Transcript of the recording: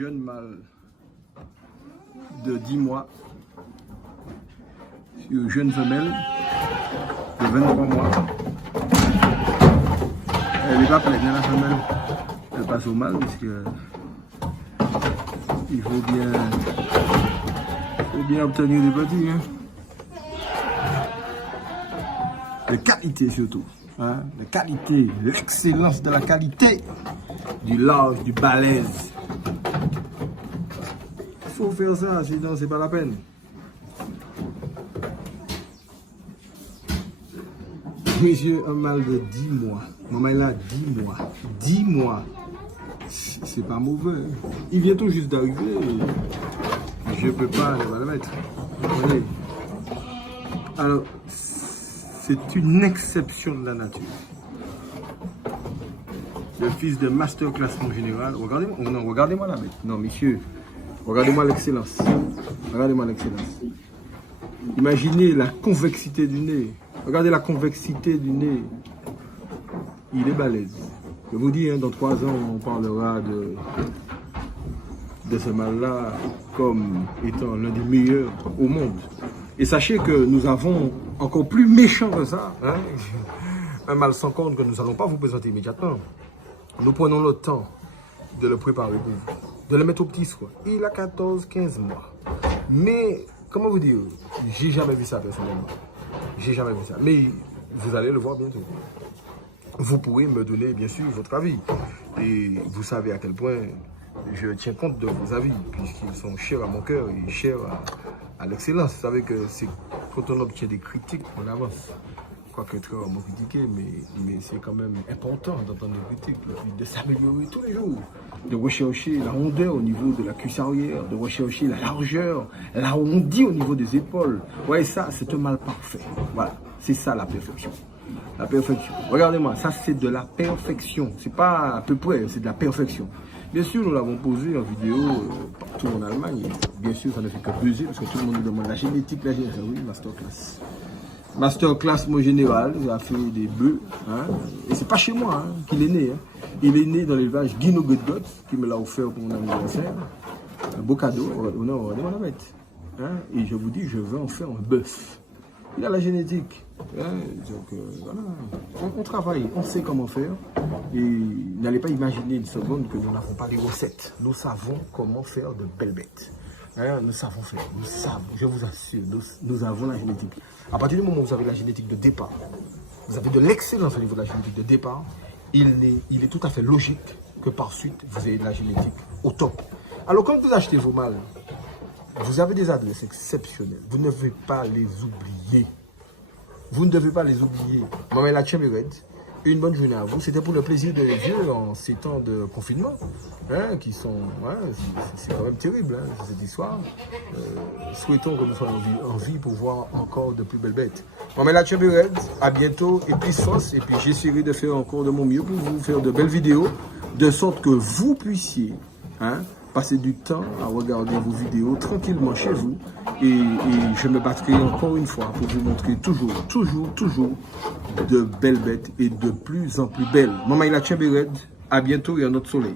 jeune mâle de 10 mois, une jeune femelle de 23 mois. Elle n'est pas prête, la femelle. Elle passe au mâle parce que il faut bien obtenir des petits. Hein. De qualité surtout. Hein? De qualité, l'excellence de la qualité, du large, du balèze. Il faut faire ça, sinon c'est pas la peine. Monsieur, un mâle de 10 mois. Maman, il a 10 mois. 10 mois. C'est pas mauvais. Hein? Il vient tout juste d'arriver. Je peux pas le mettre. Allez. Alors, c'est une exception de la nature. Le fils de masterclass mon général. Regardez-moi. Non, regardez-moi la bête. Non, monsieur. Regardez-moi l'excellence. Regardez-moi l'excellence. Imaginez la convexité du nez. Regardez la convexité du nez. Il est balèze. Je vous dis, hein, dans 3 ans, on parlera de ce mâle-là comme étant l'un des meilleurs au monde. Et sachez que nous avons encore plus méchant que ça, hein, un mâle sans corne que nous n'allons pas vous présenter immédiatement. Nous prenons le temps de le préparer pour vous, de le mettre au petit soin. Il a 14-15 mois. Mais, comment vous dire, j'ai jamais vu ça personnellement. J'ai jamais vu ça. Mais vous allez le voir bientôt. Vous pourrez me donner, bien sûr, votre avis. Et vous savez à quel point je tiens compte de vos avis, puisqu'ils sont chers à mon cœur et chers à l'excellence. Vous savez que c'est quand on obtient des critiques, on avance. Quoique très rarement critiqué, mais c'est quand même important d'entendre des critiques, de s'améliorer tous les jours, de rechercher la rondeur au niveau de la cuisse arrière, de rechercher la largeur, l'arrondi au niveau des épaules. Ouais, ça, c'est un mâle parfait. Voilà, c'est ça la perfection. La perfection. Regardez-moi, ça c'est de la perfection. C'est pas à peu près, c'est de la perfection. Bien sûr, nous l'avons posé en vidéo partout en Allemagne. Bien sûr, ça ne fait que buzzer parce que tout le monde nous demande la génétique, la génétique. Oui, masterclass. Masterclass, mon général, il a fait des bœufs. Hein, et c'est pas chez moi hein, qu'il est né. Hein. Il est né dans l'élevage Guino Godgot, qui me l'a offert pour mon anniversaire. Un beau cadeau. Non, on va la mettre. Hein, et je vous dis, je veux en faire un bœuf. Il a la génétique. Hein, donc voilà, on travaille, on sait comment faire. Et n'allez pas imaginer une seconde que nous n'avons pas les recettes. Nous savons comment faire de belles bêtes. Hein, nous savons faire, nous savons, je vous assure, nous avons la génétique. À partir du moment où vous avez la génétique de départ, vous avez de l'excellence au niveau de la génétique de départ, il est tout à fait logique que par suite, vous ayez de la génétique au top. Alors quand vous achetez vos mâles, vous avez des adresses exceptionnelles. Vous ne devez pas les oublier. Vous ne devez pas les oublier. Maman la Tchemered, une bonne journée à vous. C'était pour le plaisir de Dieu en ces temps de confinement. Hein, qui sont. Hein, c'est quand même terrible, hein, cette histoire. Souhaitons que nous soyons en vie pour voir encore de plus belles bêtes. Maman la Tchemered, à bientôt. Et puis sauce. Et puis j'essaierai de faire encore de mon mieux pour vous faire de belles vidéos. De sorte que vous puissiez. Hein, passer du temps à regarder vos vidéos tranquillement chez vous et je me battrai encore une fois pour vous montrer toujours de belles bêtes et de plus en plus belles. Maman il a Tchebered, à bientôt et à notre soleil.